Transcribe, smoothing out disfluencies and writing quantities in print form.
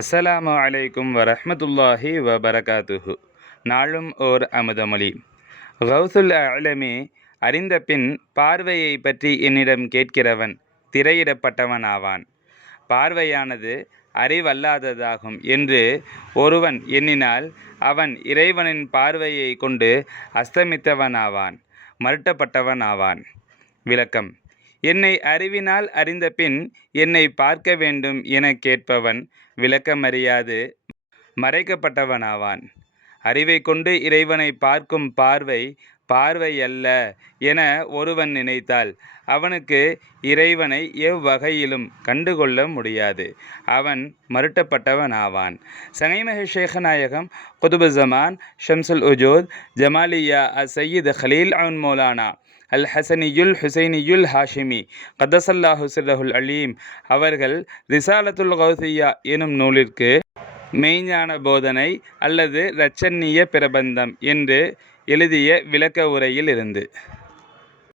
அஸ்ஸலாமு அலைக்கும் வரஹ்மத்துல்லாஹி வபரகாத்துஹு. நாளும் ஓர் அமுதமொழி. கௌசுல் அலமி அறிந்த பின் பார்வையை பற்றி என்னிடம் கேட்கிறவன் திரையிடப்பட்டவன் ஆவான். பார்வையானது அறிவல்லாததாகும் என்று ஒருவன் எண்ணினால் அவன் இறைவனின் பார்வையை கொண்டு அஸ்தமித்தவனாவான், மறுட்டப்பட்டவன் ஆவான். விளக்கம்: என்னை அறிவினால் அறிந்த பின் என்னை பார்க்க வேண்டும் என கேட்பவன் விளக்கமறியாது மறைக்கப்பட்டவனாவான். அறிவை கொண்டு இறைவனை பார்க்கும் பார்வை அல்ல என ஒருவன் நினைத்தால் அவனுக்கு இறைவனை எவ்வகையிலும் கண்டுகொள்ள முடியாது. அவன் மறுட்டப்பட்டவனாவான். சங்கைமிகு ஷேக் நாயகம் குதுபு ஜமான் ஷம்சுல் உஜூத் ஜமாலியா சையீத் ஹலீல் அவுன் மௌலானா அல் ஹசனியுல் ஹுசைனியுல் ஹாஷிமி கத்தசல்லாஹு சிர்ரஹுல் அலீம் அவர்கள் ரிசாலத்துல் கௌசியா எனும் நூலிற்கு மெய்ஞான போதனை அல்லது இரட்சண்ய பிரபந்தம் என்று எழுதிய விளக்க உரையில் இருந்து